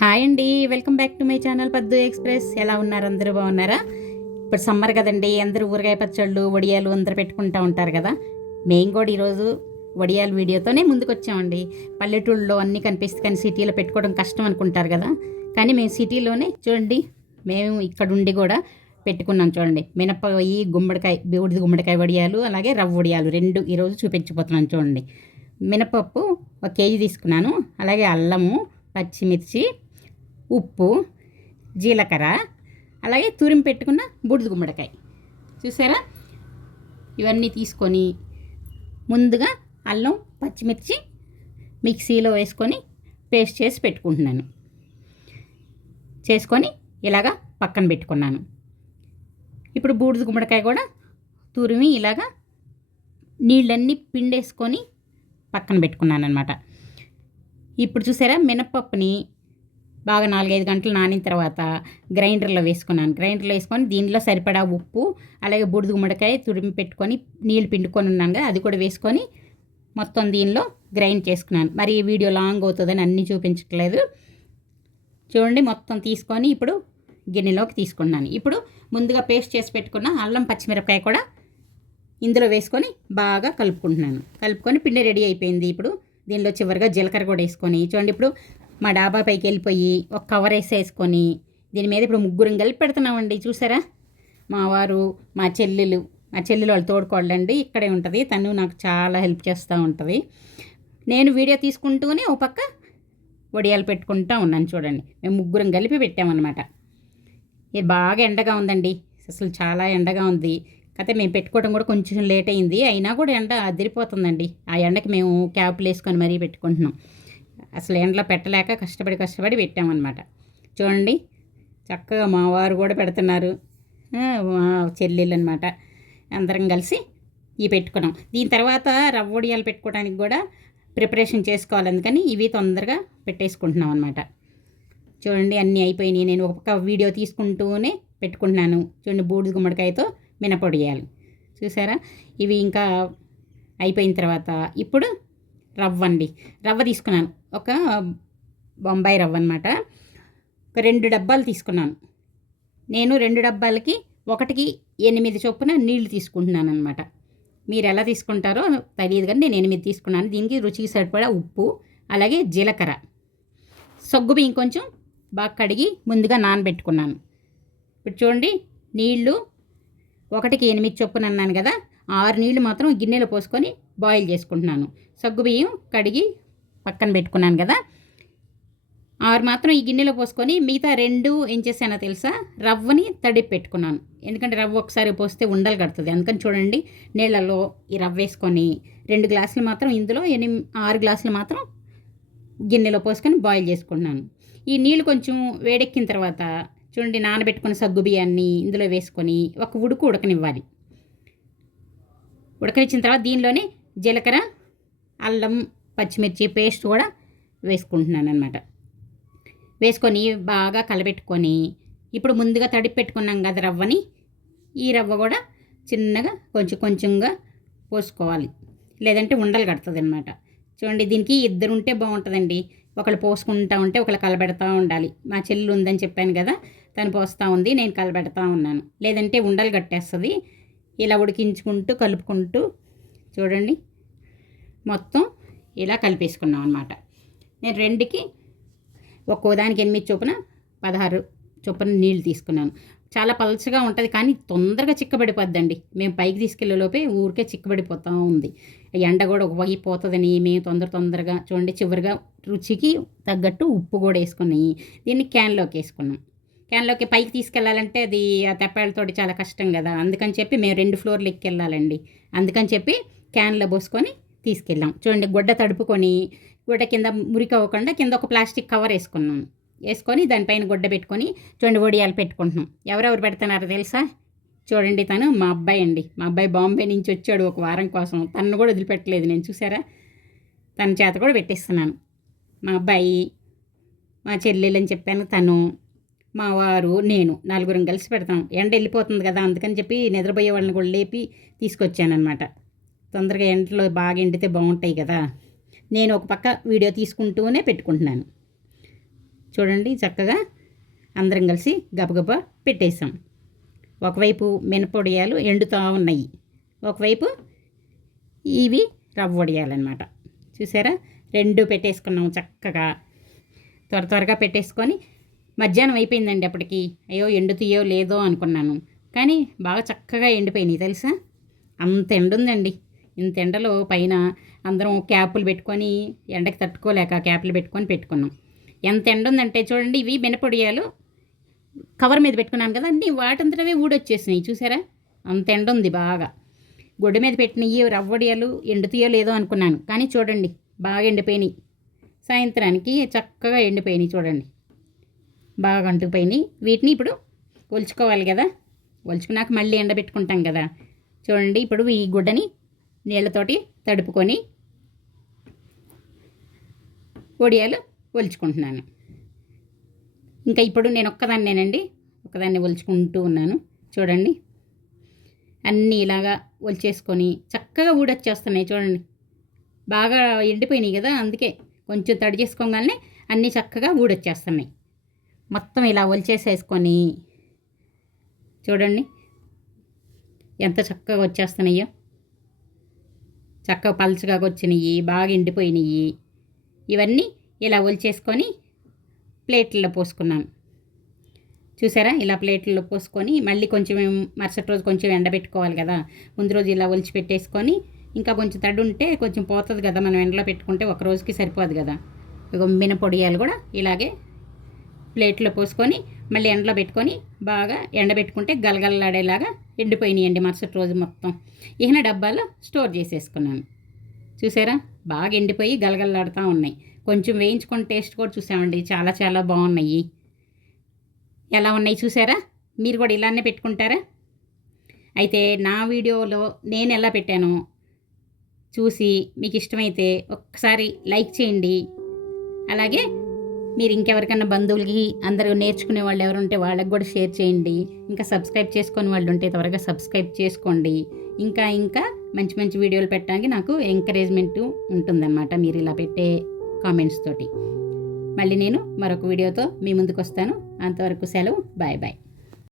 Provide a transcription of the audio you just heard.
Hi అండి, welcome back to my channel పద్దు express. ఎలా ఉన్నారు? అందరూ బాగున్నారా? ఇప్పుడు సమ్మర్ కదండి, అందరూ ఊరగాయ పచ్చళ్ళు వడియాలు అందరూ పెట్టుకుంటూ ఉంటారు కదా. మేము కూడా ఈరోజు వడియాలు వీడియోతోనే ముందుకు వచ్చామండి. పల్లెటూళ్ళలో అన్నీ కనిపిస్తే కానీ సిటీలో పెట్టుకోవడం కష్టం అనుకుంటారు కదా. కానీ మేము సిటీలోనే చూడండి, మేము ఇక్కడ ఉండి కూడా పెట్టుకున్నాం. చూడండి, మినపయి గుమ్మడికాయ, బూడిద గుమ్మడికాయ వడియాలు, అలాగే రవ్వ వడియాలు రెండు ఈరోజు చూపించబోతున్నాను. చూడండి, మినపప్పు 1 కేజీ తీసుకున్నాను, అలాగే అల్లము, పచ్చిమిర్చి, ఉప్పు, జీలకర్ర, అలాగే తురిమి పెట్టుకున్న బూడిద గుమ్మడికాయ. చూసారా? ఇవన్నీ తీసుకొని ముందుగా అల్లం పచ్చిమిర్చి మిక్సీలో వేసుకొని పేస్ట్ చేసి పెట్టుకుంటున్నాను. చేసుకొని ఇలాగా పక్కన పెట్టుకున్నాను. ఇప్పుడు బూడిద గుమ్మడికాయ కూడా తురిమి ఇలాగా నీళ్ళన్నీ పిండేసుకొని పక్కన పెట్టుకున్నాను అనమాట. ఇప్పుడు చూసారా, మినపప్పుని బాగా 4-5 గంటలు నానిన తర్వాత గ్రైండర్లో వేసుకున్నాను. గ్రైండర్లో వేసుకొని దీనిలో సరిపడా ఉప్పు, అలాగే బూడిద గుమ్మడికాయ తురిమి పెట్టుకొని నీళ్ళు పిండుకొని ఉన్నాను కదా, అది కూడా వేసుకొని మొత్తం దీనిలో గ్రైండ్ చేసుకున్నాను. మరి ఈ వీడియో లాంగ్ అవుతుందని అన్నీ చూపించట్లేదు. చూడండి, మొత్తం తీసుకొని ఇప్పుడు గిన్నెలోకి తీసుకున్నాను. ఇప్పుడు ముందుగా పేస్ట్ చేసి పెట్టుకున్న అల్లం పచ్చిమిరపకాయ కూడా ఇందులో వేసుకొని బాగా కలుపుకుంటున్నాను. కలుపుకొని పిండి రెడీ అయిపోయింది. ఇప్పుడు దీనిలో చివరిగా జీలకర్ర కూడా వేసుకొని చూడండి, ఇప్పుడు మా డాబా పైకి వెళ్ళిపోయి ఒక కవర్ వేసేసుకొని దీని మీద ఇప్పుడు ముగ్గురం కలిపి పెడుతున్నామండి. చూసారా? మా వారు, మా చెల్లెలు వాళ్ళు తోడుకోళ్ళండి, ఇక్కడే ఉంటుంది. తను నాకు చాలా హెల్ప్ చేస్తూ ఉంటుంది. నేను వీడియో తీసుకుంటూనే ఒక పక్క వడియాలు పెట్టుకుంటూ ఉన్నాను. చూడండి, మేము ముగ్గురం కలిపి పెట్టామన్నమాట. ఇది బాగా ఎండగా ఉందండి, అసలు చాలా ఎండగా ఉంది. అయితే మేము పెట్టుకోవడం కూడా కొంచెం లేట్ అయింది, అయినా కూడా ఎండ అదిరిపోతుందండి. ఆ ఎండకి మేము క్యాప్లు వేసుకొని మరీ పెట్టుకుంటున్నాం. అసలు ఎండలో పెట్టలేక కష్టపడి పెట్టామన్నమాట. చూడండి, చక్కగా మా వారు కూడా పెడుతున్నారు, మా చెల్లెళ్ళు అనమాట. అందరం కలిసి పెట్టుకున్నాం. దీని తర్వాత రవ్వ వడియాలు పెట్టుకోవడానికి కూడా ప్రిపరేషన్ చేసుకోవాలి, అందుకని ఇవి తొందరగా పెట్టేసుకుంటున్నాం అనమాట. చూడండి, అన్నీ అయిపోయినాయి. నేను ఒక వీడియో తీసుకుంటూనే పెట్టుకుంటున్నాను. చూడండి, బూడిద గుమ్మడికాయతో మినపొడియాలు. చూసారా? ఇవి ఇంకా అయిపోయిన తర్వాత ఇప్పుడు రవ్వ తీసుకున్నాను. ఒక బొంబాయి రవ్వ అనమాట. ఒక 2 డబ్బాలు తీసుకున్నాను. నేను 2 డబ్బాలకి 1కి 8 చొప్పున నీళ్లు తీసుకుంటున్నాను అనమాట. మీరు ఎలా తీసుకుంటారో తెలియదు కానీ నేను 8 తీసుకున్నాను. దీనికి రుచికి సరిపడా ఉప్పు, అలాగే జీలకర్ర, సగ్గుబియ్యం కొంచెం బాగా కడిగి ముందుగా నానబెట్టుకున్నాను. ఇప్పుడు చూడండి, నీళ్లు 1కి 8 చొప్పున అన్నాను కదా, 6 నీళ్లు మాత్రం గిన్నెలో పోసుకొని బాయిల్ చేసుకుంటున్నాను. సగ్గుబియ్యం కడిగి పక్కన పెట్టుకున్నాను కదా, 6 మాత్రం ఈ గిన్నెలో పోసుకొని మిగతా 2 ఏం చేశానో తెలుసా, రవ్వని తడిపి పెట్టుకున్నాను. ఎందుకంటే రవ్వ ఒకసారి పోస్తే ఉండలు కడుతుంది, అందుకని చూడండి నీళ్ళలో ఈ రవ్వ వేసుకొని 2 గ్లాసులు మాత్రం ఇందులో 6 గ్లాసులు మాత్రం గిన్నెలో పోసుకొని బాయిల్ చేసుకున్నాను. ఈ నీళ్ళు కొంచెం వేడెక్కిన తర్వాత చూడండి, నానబెట్టుకున్న సగ్గు బియ్యాన్ని ఇందులో వేసుకొని ఒక ఉడకనివ్వాలి. ఉడకనిచ్చిన తర్వాత దీనిలోనే జీలకర్ర, అల్లం పచ్చిమిర్చి పేస్ట్ కూడా వేసుకుంటున్నాను అనమాట. వేసుకొని బాగా కలబెట్టుకొని ఇప్పుడు ముందుగా తడిపి పెట్టుకున్నాం కదా రవ్వని, ఈ రవ్వ కూడా చిన్నగా కొంచెంగా పోసుకోవాలి, లేదంటే ఉండలు కడుతుంది అనమాట. చూడండి, దీనికి 2 ఉంటే బాగుంటుందండి. ఒకళ్ళు పోసుకుంటూ ఉంటే ఒకళ్ళు కలబెడతా ఉండాలి. మా చెల్లి ఉందని చెప్పాను కదా, తను పోస్తూ ఉంది, నేను కలబెడతా ఉన్నాను, లేదంటే ఉండలు కట్టేస్తుంది. ఇలా ఉడికించుకుంటూ కలుపుకుంటూ చూడండి మొత్తం ఇలా కలిపేసుకున్నాం అనమాట. నేను 2కి ఒక్కోదానికి 8 చొప్పున 16 చొప్పున నీళ్ళు తీసుకున్నాను. చాలా పలచగా ఉంటుంది కానీ తొందరగా చిక్కబడిపోద్దండి. మేము పైకి తీసుకెళ్ళేలోపే ఊరికే చిక్కబడిపోతూ ఉంది. ఎండ కూడా పోతుందని మేము తొందరగా చూడండి, చివరిగా రుచికి తగ్గట్టు ఉప్పు కూడా వేసుకుని దీన్ని క్యాన్లోకి వేసుకున్నాం. క్యాన్లోకి పైకి తీసుకెళ్ళాలంటే అది ఆ తెప్పాలతోటి చాలా కష్టం కదా, అందుకని చెప్పి మేము 2 ఫ్లోర్లు ఎక్కెళ్ళాలండి. అందుకని చెప్పి క్యాన్లో పోసుకొని తీసుకెళ్ళాం. చూడండి, గుడ్డ తడుపుకొని గుడ్డ కింద మురికి అవ్వకుండా కింద ఒక ప్లాస్టిక్ కవర్ వేసుకొని దానిపైన గుడ్డ పెట్టుకొని చూడండి వడియాలు పెట్టుకుంటున్నాం. ఎవరెవరు పెడుతున్నారో తెలుసా? చూడండి, తను మా అబ్బాయి అండి. మా అబ్బాయి బాంబే నుంచి వచ్చాడు ఒక వారం కోసం, తను కూడా వదిలిపెట్టలేదు నేను. చూసారా? తన చేత కూడా పెట్టిస్తున్నాను. మా అబ్బాయి, మా చెల్లెలు అని చెప్పాను, తను, మా వారు, నేను నలుగురం కలిసి పెడతాం. ఎండ వెళ్ళిపోతుంది కదా, అందుకని చెప్పి నిద్రపోయే వాళ్ళని కూడా లేపి తీసుకొచ్చానమాట. తొందరగా ఎండలో బాగా ఎండితే బాగుంటాయి కదా. నేను ఒక పక్క వీడియో తీసుకుంటూనే పెట్టుకుంటున్నాను. చూడండి చక్కగా అందరం కలిసి గబగబా పెట్టేసాం. ఒకవైపు మినపొడియాలు ఎండుతూ ఉన్నాయి, ఒకవైపు ఇవి రవ్వ వడియాలన్నమాట. చూసారా, రెండు పెట్టేసుకున్నాం చక్కగా. త్వరగా పెట్టేసుకొని మధ్యాహ్నం అయిపోయిందండి అప్పటికి. అయ్యో ఎండుతీయో లేదో అనుకున్నాను, కానీ బాగా చక్కగా ఎండిపోయినాయి తెలుసా. అంత ఎండ ఉందండి. ఇంత ఎండలో పైన అందరం క్యాపులు పెట్టుకొని ఎండకి తట్టుకోలేక క్యాపులు పెట్టుకున్నాం. ఎంత ఎండ ఉందంటే చూడండి, ఇవి మినపొడియాలు కవర్ మీద పెట్టుకున్నాను కదా అన్నీ వాటంతటవే ఊడొచ్చేసినాయి. చూసారా, అంత ఎండ ఉంది బాగా. గుడ్డ మీద పెట్టినవి రవ్వడియాలు ఎండుతీయో లేదో అనుకున్నాను, కానీ చూడండి బాగా ఎండిపోయినాయి. సాయంత్రానికి చక్కగా ఎండిపోయినాయి చూడండి, బాగా అంటుకుపోయినాయి. వీటిని ఇప్పుడు ఒలుచుకోవాలి కదా, ఒలుచుకున్నాక మళ్ళీ ఎండబెట్టుకుంటాం కదా. చూడండి ఇప్పుడు ఈ గుడ్డని నీళ్ళతోటి తడుపుకొని వడియాలు ఒలుచుకుంటున్నాను. ఇంకా ఇప్పుడు నేను ఒక్కదాన్ని ఒలుచుకుంటూ ఉన్నాను. చూడండి అన్నీ ఇలాగా ఒలిచేసుకొని చక్కగా ఊడొచ్చేస్తున్నాయి. చూడండి బాగా ఎండిపోయినాయి కదా, అందుకే కొంచెం తడి చేసుకోగానే అన్నీ చక్కగా ఊడొచ్చేస్తున్నాయి. మొత్తం ఇలా ఒలిచేసేసుకొని చూడండి ఎంత చక్కగా వచ్చేస్తున్నాయో. చక్కగా పలుచగా వచ్చినాయి, బాగా ఎండిపోయినాయి. ఇవన్నీ ఇలా ఒలిచేసుకొని ప్లేట్లలో పోసుకున్నాను. చూసారా, ఇలా ప్లేట్లలో పోసుకొని మళ్ళీ కొంచెం మరుసటి రోజు కొంచెం ఎండబెట్టుకోవాలి కదా. ముందు రోజు ఇలా ఒలిచి పెట్టేసుకొని ఇంకా కొంచెం తడి ఉంటే కొంచెం పోతుంది కదా, మనం ఎండలో పెట్టుకుంటే ఒక రోజుకి సరిపోదు కదా. మినపొడియాలు కూడా ఇలాగే ప్లేట్లో పోసుకొని మళ్ళీ ఎండలో పెట్టుకొని బాగా ఎండబెట్టుకుంటే గలగలలాడేలాగా ఎండిపోయినాయండి మరుసటి రోజు మొత్తం. ఈయన డబ్బాలో స్టోర్ చేసేసుకున్నాను. చూసారా, బాగా ఎండిపోయి గలగలలాడుతూ ఉన్నాయి. కొంచెం వేయించుకొని టేస్ట్ కూడా చూసామండి, చాలా చాలా బాగున్నాయి. ఎలా ఉన్నాయి చూసారా, మీరు కూడా ఇలానే పెట్టుకుంటారా? అయితే నా వీడియోలో నేను ఎలా పెట్టానో చూసి మీకు ఇష్టమైతే ఒక్కసారి లైక్ చేయండి. అలాగే మీరు ఇంకెవరికన్నా బంధువులకి అందరూ నేర్చుకునే వాళ్ళు ఎవరు ఉంటే వాళ్ళకి కూడా షేర్ చేయండి. ఇంకా సబ్స్క్రైబ్ చేసుకొని వాళ్ళు ఉంటే త్వరగా సబ్స్క్రైబ్ చేసుకోండి. ఇంకా మంచి మంచి వీడియోలు పెట్టడానికి నాకు ఎంకరేజ్మెంట్ ఉంటుందన్నమాట మీరు ఇలా పెట్టే కామెంట్స్ తోటి. మళ్ళీ నేను మరొక వీడియోతో మీ ముందుకు వస్తాను. అంతవరకు సెలవు, బాయ్ బాయ్.